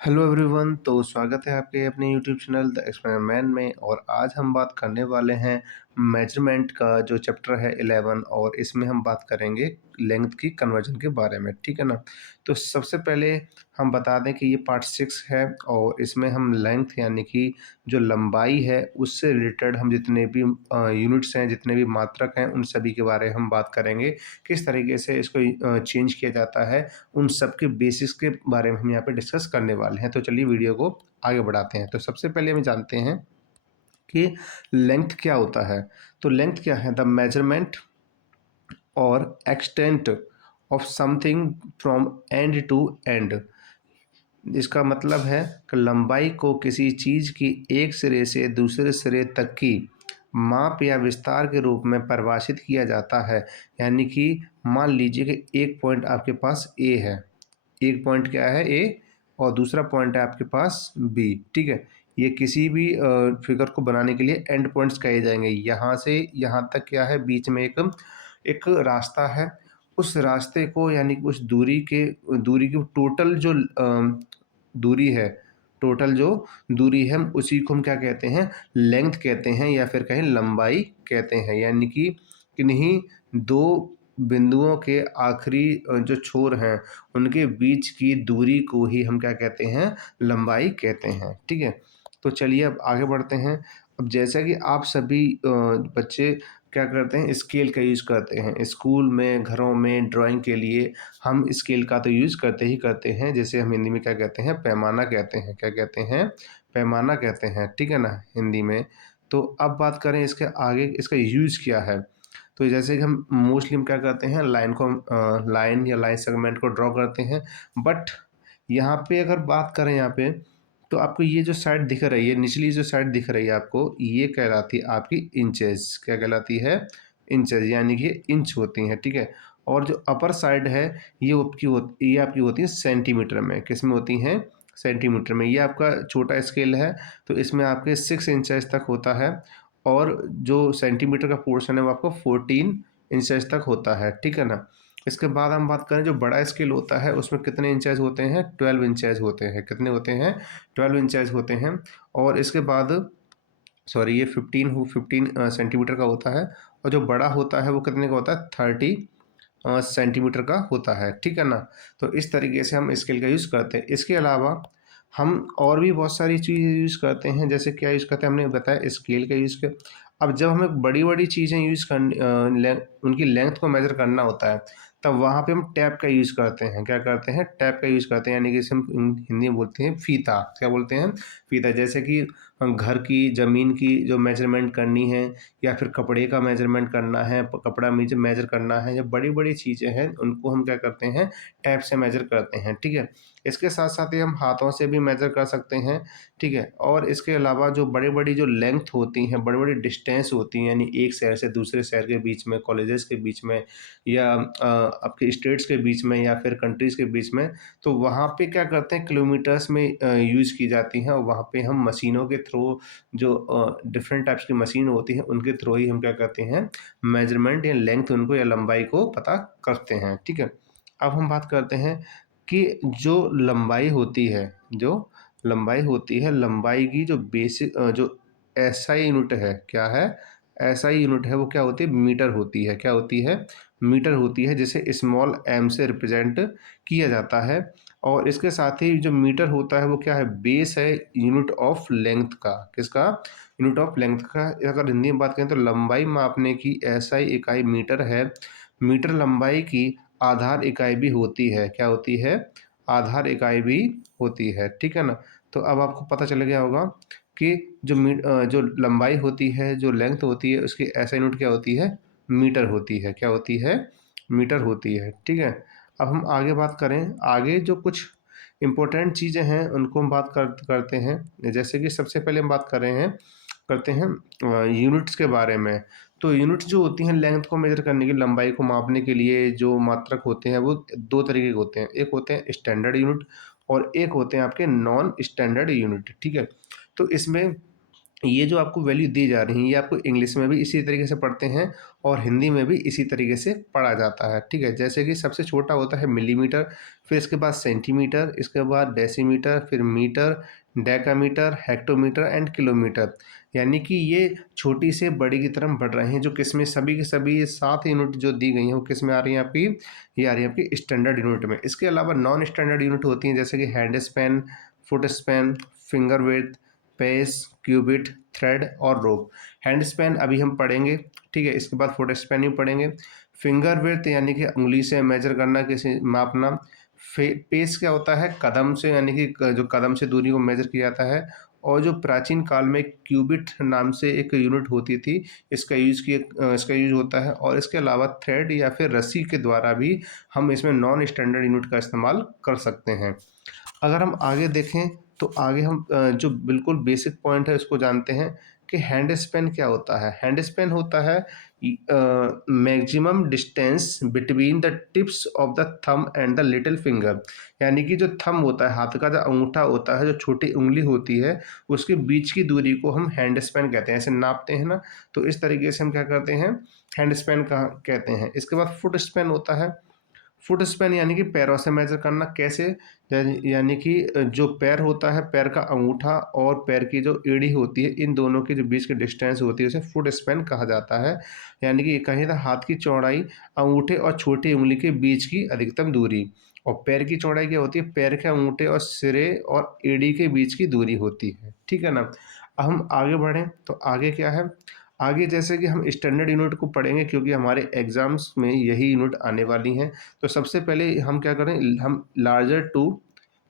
Hello everyone. तो स्वागत है आपके अपने यूट्यूब चैनल द एक्सपेरिमेंट में। और आज हम बात करने वाले हैं मेजरमेंट का जो चैप्टर है 11, और इसमें हम बात करेंगे लेंथ की कन्वर्जन के बारे में। ठीक है ना। तो सबसे पहले हम बता दें कि ये पार्ट 6 है, और इसमें हम लेंथ यानी कि जो लंबाई है उससे रिलेटेड हम जितने भी यूनिट्स हैं, जितने भी मात्रक हैं, उन सभी के बारे में हम बात करेंगे। किस तरीके से इसको चेंज किया जाता है, उन सब के बेसिस के बारे में हम यहाँ पे डिस्कस करने वाले हैं। तो चलिए वीडियो को आगे बढ़ाते हैं। तो सबसे पहले हम जानते हैं कि लेंथ क्या होता है। तो लेंथ क्या है? द मेजरमेंट और extent of something from end to end. इसका मतलब है कि लंबाई को किसी चीज़ की एक सिरे से दूसरे सिरे तक की माप या विस्तार के रूप में परिभाषित किया जाता है। यानी कि मान लीजिए कि एक पॉइंट आपके पास ए है, एक पॉइंट क्या है ए, और दूसरा पॉइंट है आपके पास बी। ठीक है। ये किसी भी फिगर को बनाने के लिए एंड पॉइंट्स कहे जाएंगे। यहाँ से यहाँ तक क्या है, बीच में एक एक रास्ता है। उस रास्ते को यानी कि उस दूरी की टोटल जो दूरी है, टोटल जो दूरी है, उसी को हम क्या कहते हैं? लेंथ कहते हैं, या फिर कहें लंबाई कहते हैं। यानी कि किन्हीं दो बिंदुओं के आखिरी जो छोर हैं उनके बीच की दूरी को ही हम क्या कहते हैं? लंबाई कहते हैं। ठीक है। तो चलिए अब आगे बढ़ते हैं। अब जैसा कि आप सभी बच्चे क्या करते हैं, स्केल का यूज़ करते हैं स्कूल में, घरों में ड्राइंग के लिए। हम स्केल का तो यूज़ करते ही करते हैं। जैसे हम हिंदी में क्या कहते हैं? पैमाना कहते हैं। क्या कहते हैं? पैमाना कहते हैं। ठीक है ना, हिंदी में। तो अब बात करें इसके आगे, इसका यूज़ क्या है। तो जैसे कि हम मोस्टली हम क्या करते हैं, लाइन या लाइन सेगमेंट को ड्रॉ करते हैं। बट यहाँ पे अगर बात करें यहाँ पे, तो आपको ये जो साइड दिख रही है, निचली जो साइड दिख रही है आपको, ये कहलाती है आपकी इंचेस। क्या कहलाती है? इंचेस, यानी कि इंच होती हैं। ठीक है। और जो अपर साइड है, ये आपकी होती है सेंटीमीटर में। किस में होती हैं? सेंटीमीटर में। ये आपका छोटा स्केल है, तो इसमें आपके 6 इंचेस तक होता है। और जो सेंटीमीटर का पोर्शन है वो आपको 14 इंचेस तक होता है। ठीक है ना। इसके बाद हम बात करें जो बड़ा स्केल होता है, उसमें कितने इंचेस होते हैं? 12 इंचेस होते हैं। कितने होते हैं? 12 इंचेस होते हैं। और इसके बाद सॉरी, ये 15 सेंटीमीटर का होता है। और जो बड़ा होता है वो कितने का होता है? 30 सेंटीमीटर का होता है। ठीक है ना। तो इस तरीके से हम स्केल का यूज़ करते हैं। इसके अलावा हम और भी बहुत सारी चीज़ें यूज़ करते हैं। जैसे क्या यूज़ करते हैं, हमने बताया स्केल का यूज़ कर। अब जब हमें बड़ी बड़ी चीज़ें यूज़ करनी, उनकी लेंथ को मेजर करना होता है, तब वहाँ पे हम टैप का यूज़ करते हैं। क्या करते हैं? टैप का यूज़ करते हैं। यानी कि इसे हम हिंदी में बोलते हैं फीता। क्या बोलते हैं? फीता। जैसे कि घर की ज़मीन की जो मेजरमेंट करनी है, या फिर कपड़े का मेजरमेंट करना है, कपड़ा मेजर करना है, या बड़ी बड़ी चीज़ें हैं, उनको हम क्या करते हैं? टैप से मेजर करते हैं। ठीक है। इसके साथ साथ ही हम हाथों से भी मेजर कर सकते हैं। ठीक है। और इसके अलावा जो बड़ी बड़ी जो लेंथ होती हैं, बड़ी बड़ी डिस्टेंस होती हैं, यानी एक शहर से दूसरे शहर के बीच में, कॉलेजेस के बीच में, या आपके स्टेट्स के बीच में, या फिर कंट्रीज़ के बीच में, तो वहाँ पे क्या करते हैं? किलोमीटर्स में यूज़ की जाती हैं। और वहाँ पे हम मशीनों के थ्रू, जो डिफरेंट टाइप्स की मशीन होती हैं, उनके थ्रू ही हम क्या करते हैं? मेजरमेंट या लेंथ उनको या लंबाई को पता करते हैं। ठीक है। अब हम बात करते हैं कि जो लंबाई होती है, जो लंबाई होती है, लंबाई की जो जो एसआई यूनिट है, क्या है? एसआई यूनिट है, वो क्या होती है? मीटर होती है। क्या होती है? मीटर होती है, जिसे स्मॉल एम से रिप्रेजेंट किया जाता है। और इसके साथ ही जो मीटर होता है वो क्या है? बेस है यूनिट ऑफ लेंथ का। किसका? यूनिट ऑफ लेंथ का। अगर हिंदी में बात करें तो लंबाई मापने की एसआई इकाई मीटर है। मीटर लंबाई की आधार इकाई भी होती है। क्या होती है? आधार इकाई भी होती है। ठीक है ना। तो अब आपको पता चल गया होगा कि जो लंबाई होती है, जो लेंथ होती है, उसकी एसआई यूनिट क्या होती है? मीटर होती है। क्या होती है? मीटर होती है। ठीक है। अब हम आगे बात करें, आगे जो कुछ इम्पोर्टेंट चीज़ें हैं उनको हम करते हैं। जैसे कि सबसे पहले हम बात कर रहे हैं करते हैं यूनिट्स के बारे में। तो यूनिट्स जो होती हैं लेंथ को मेजर करने की, लंबाई को मापने के लिए जो मात्रक होते हैं वो दो तरीके के होते हैं। एक होते हैं स्टैंडर्ड यूनिट, और एक होते हैं आपके नॉन स्टैंडर्ड यूनिट। ठीक है। तो इसमें ये जो आपको वैल्यू दी जा रही है ये आपको इंग्लिश में भी इसी तरीके से पढ़ते हैं और हिंदी में भी इसी तरीके से पढ़ा जाता है, ठीक है। जैसे कि सबसे छोटा होता है मिलीमीटर, फिर इसके बाद सेंटीमीटर, इसके बाद डेसीमीटर, फिर metre, decametre, hectometre and kilometre. यानी कि ये छोटी से बड़ी की तरफ बढ़ रहे हैं, जो किस में सभी के सभी ये 7 यूनिट जो दी गई हैं वो किस में आ रही हैं आपकी, ये आ रही है आपकी स्टैंडर्ड यूनिट में। इसके अलावा नॉन स्टैंडर्ड यूनिट होती हैं जैसे कि hand span, foot span, finger width, pace, cubit, thread और रोप। हैंड स्पैन अभी हम पढ़ेंगे, ठीक है। इसके बाद फुट स्पैन ही पढ़ेंगे। फिंगर विड्थ यानी कि उंगली से मेजर करना, किसी मापना। पेस क्या होता है, कदम से, यानी कि जो कदम से दूरी को मेजर किया जाता है। और जो प्राचीन काल में क्यूबिट नाम से एक यूनिट होती थी, इसका यूज होता है। और इसके अलावा थ्रेड या फिर रस्सी के द्वारा भी हम इसमें नॉन स्टैंडर्ड यूनिट का इस्तेमाल कर सकते हैं। अगर हम आगे देखें तो आगे हम जो बिल्कुल बेसिक पॉइंट है उसको जानते हैं कि हैंड स्पैन क्या होता है। हैंड स्पैन होता है maximum distance between the tips of the thumb and the little finger. यानी कि जो थंब होता है, हाथ का जो अंगूठा होता है, जो छोटी उंगली होती है, उसके बीच की दूरी को हम हैंड स्पैन कहते हैं। ऐसे नापते हैं ना, तो इस तरीके से हम क्या करते हैं, हैंड स्पैन का कहते हैं। इसके बाद फुट स्पैन होता है। फुट स्पैन यानी कि पैरों से मेजर करना। कैसे, यानी कि जो पैर होता है, पैर का अंगूठा और पैर की जो एड़ी होती है, इन दोनों के जो बीच की डिस्टेंस होती है उसे फुट स्पैन कहा जाता है। यानी कि कहीं ना हाथ की चौड़ाई, अंगूठे और छोटी उंगली के बीच की अधिकतम दूरी। और पैर की चौड़ाई क्या होती है, पैर के अंगूठे और सिरे और एड़ी के बीच की दूरी होती है, ठीक है ना। अब हम आगे बढ़ें तो आगे क्या है, आगे जैसे कि हम स्टैंडर्ड यूनिट को पढ़ेंगे क्योंकि हमारे एग्जाम्स में यही यूनिट आने वाली हैं। तो सबसे पहले हम क्या करें, हम लार्जर टू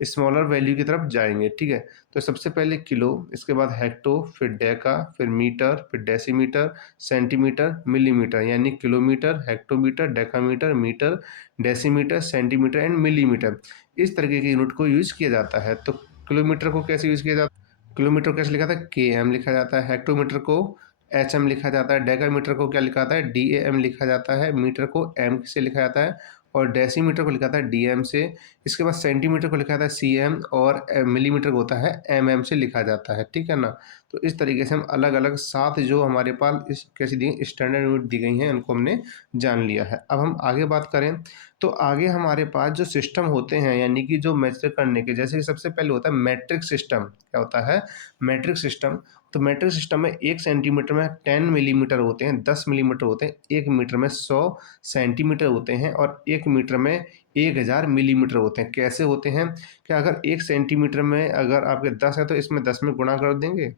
स्मॉलर वैल्यू की तरफ जाएंगे, ठीक है। तो सबसे पहले किलो, इसके बाद हेक्टो, फिर डेका, फिर मीटर, फिर डेसीमीटर, सेंटीमीटर, मिलीमीटर। यानी kilometre, hectometre, decametre, metre, decimetre, centimetre and millimetre. इस तरीके के यूनिट को यूज किया जाता है। तो किलोमीटर को कैसे यूज किया जाता है, किलोमीटर को कैसे लिखा था, के एम लिखा जाता है। हेक्टोमीटर को एच एम लिखा जाता है। डेकामीटर को क्या लिखा जाता है, डी ए एम लिखा जाता है। मीटर को एम से लिखा जाता है और डेसीमीटर को लिखा जाता है डी एम से। इसके बाद सेंटीमीटर को लिखा जाता है सी एम और मिलीमीटर को होता है एम एम से लिखा जाता है, ठीक है ना। तो इस तरीके से हम अलग अलग 7 जो हमारे पास इस कैसी दी स्टैंडर्ड यूनिट दी गई हैं उनको हमने जान लिया है। अब हम आगे बात करें तो आगे हमारे पास जो सिस्टम होते हैं, यानी कि जो मेजर करने के, जैसे कि सबसे पहले होता है मैट्रिक सिस्टम। क्या होता है, मैट्रिक सिस्टम। तो मैट्रिक सिस्टम में 1 सेंटीमीटर में 10 मिलीमीटर होते हैं, 10 मिलीमीटर होते हैं। 1 मीटर में 100 सेंटीमीटर होते हैं और 1 मीटर में 1000 मिलीमीटर होते हैं। कैसे होते हैं, कि अगर 1 सेंटीमीटर में अगर आपके 10 है तो इसमें 10 में गुणा कर देंगे,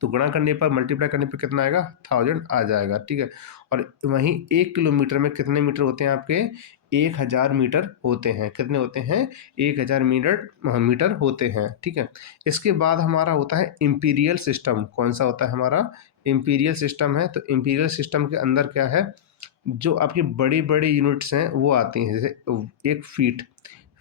तो गुणा करने पर, मल्टीप्लाई करने पर कितना आएगा, 1000 आ जाएगा, ठीक है। और वहीं 1 किलोमीटर में कितने मीटर होते हैं आपके, 1000 मीटर होते हैं। कितने होते हैं, 1000 मीटर मीटर होते हैं, ठीक है। इसके बाद हमारा होता है इम्पीरियल सिस्टम। कौन सा होता है हमारा, इम्पीरियल सिस्टम है। तो इम्पीरियल सिस्टम के अंदर क्या है, जो आपकी बड़ी बड़ी यूनिट्स हैं वो आती हैं। जैसे 1 फीट,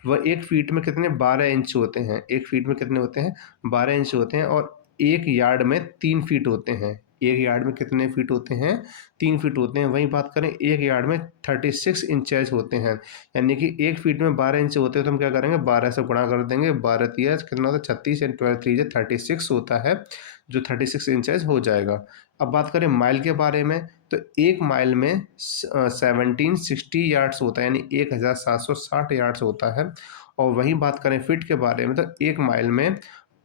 वह 1 फीट में कितने, 12 इंच होते हैं। 1 फीट में कितने होते हैं, 12 इंच होते हैं। और 1 यार्ड में 3 फीट होते हैं। 1 यार्ड में कितने फीट होते हैं, 3 फीट होते हैं। वहीं बात करें 1 यार्ड में 36 इंचेज होते हैं। यानी कि 1 फीट में 12 इंच होते हैं, तो हम क्या करेंगे, 12 से गुणा कर देंगे। 12 कितना होता है, 36 एंड 12 3 36 होता है, जो 36 इंचेज हो जाएगा। अब बात करें माइल के बारे में, तो 1 माइल में 1760 यार्ड्स होता है, यानी 1760 यार्ड्स होता है। और वहीं बात करें फिट के बारे में, तो 1 माइल में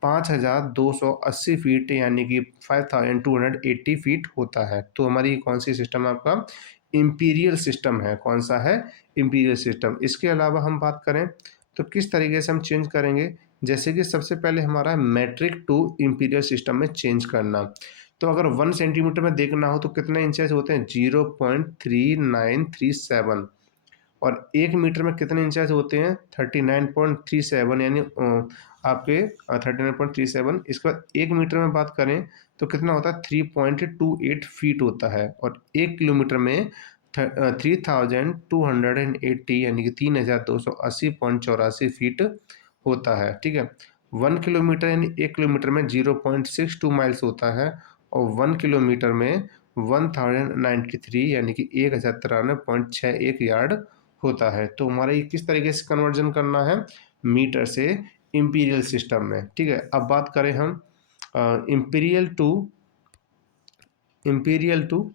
5280 फीट, यानी कि 5280 फीट होता है। तो हमारी कौन सी सिस्टम है आपका, इम्पीरियल सिस्टम है। कौन सा है, इम्पीरियल सिस्टम। इसके अलावा हम बात करें तो किस तरीके से हम चेंज करेंगे, जैसे कि सबसे पहले हमारा मैट्रिक टू इम्पीरियल सिस्टम में चेंज करना। तो अगर 1 सेंटीमीटर में देखना हो तो कितने इंचेस होते हैं, 0.3937। और 1 मीटर में कितने इंचेस होते हैं, 39.37, यानी आपके 39.37। इसके बाद 1 मीटर में बात करें तो कितना होता है, 3.28 फीट होता है। और 1 किलोमीटर में 3280, यानी कि 3280.84 फीट होता है, ठीक है। 1 किलोमीटर यानी 1 किलोमीटर में 0.62 माइल्स होता है। और 1 किलोमीटर में 1093, यानी कि 1093.61 यार्ड होता है। तो हमारा ये किस तरीके से कन्वर्जन करना है, मीटर से इम्पीरियल सिस्टम में, ठीक है। अब बात करें हम imperial to imperial to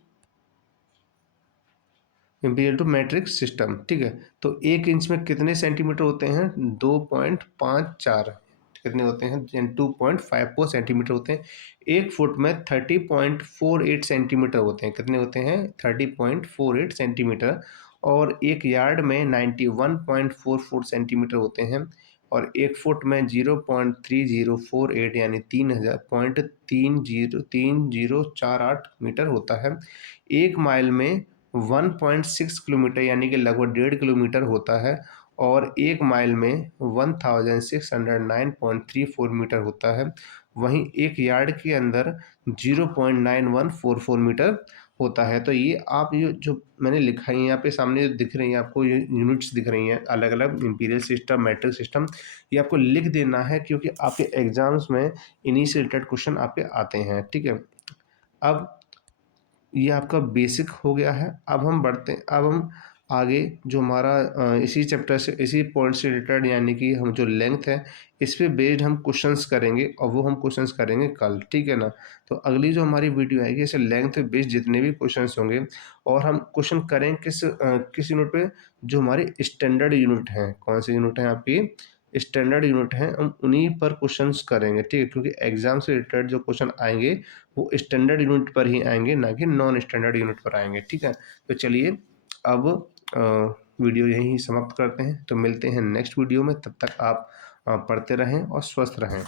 imperial to metric system, ठीक है। तो 1 इंच में कितने सेंटीमीटर होते हैं? 2.54। कितने होते हैं? 2.54 सेंटीमीटर होते हैं। 1 फुट में 30.48 सेंटीमीटर होते हैं। कितने होते हैं? 30.48 सेंटीमीटर। और 1 यार्ड में 91.44 सेंटीमीटर होते हैं। और 1 फुट में 0.3048 यानी 3000.3048 मीटर होता है। 1 माइल में 1.6 किलोमीटर यानी कि लगभग 1.5 किलोमीटर होता है। और 1 माइल में 1609.34 मीटर होता है। वहीं 1 यार्ड के अंदर 0.9144 मीटर होता है। तो ये आप ये जो मैंने लिखा है यहाँ पे सामने जो दिख रही हैं आपको, ये यूनिट्स दिख रही हैं अलग अलग, इम्पीरियल सिस्टम, मैट्रिक सिस्टम, ये आपको लिख देना है क्योंकि आपके एग्जाम्स में इन्हीं से रिलेटेड क्वेश्चन आपके आते हैं, ठीक है। अब ये आपका बेसिक हो गया है। अब हम बढ़ते हैं, अब हम आगे जो हमारा इसी चैप्टर से, इसी पॉइंट से रिलेटेड, यानी कि हम जो लेंथ है इस पे बेस्ड हम क्वेश्चंस करेंगे, और वो हम क्वेश्चंस करेंगे कल, ठीक है ना। तो अगली जो हमारी वीडियो आएगी इसे लेंथ बेस्ड जितने भी क्वेश्चंस होंगे, और हम क्वेश्चन करें किस यूनिट पे? जो हमारे स्टैंडर्ड यूनिट हैं। कौन से यूनिट हैं आपकी? स्टैंडर्ड यूनिट हैं, हम उन्हीं पर क्वेश्चंस करेंगे, ठीक है। क्योंकि एग्जाम से रिलेटेड जो क्वेश्चन आएंगे वो स्टैंडर्ड यूनिट पर ही आएंगे, ना कि नॉन स्टैंडर्ड यूनिट पर आएंगे, ठीक है। तो चलिए अब वीडियो यहीं समाप्त करते हैं। तो मिलते हैं नेक्स्ट वीडियो में, तब तक आप पढ़ते रहें और स्वस्थ रहें।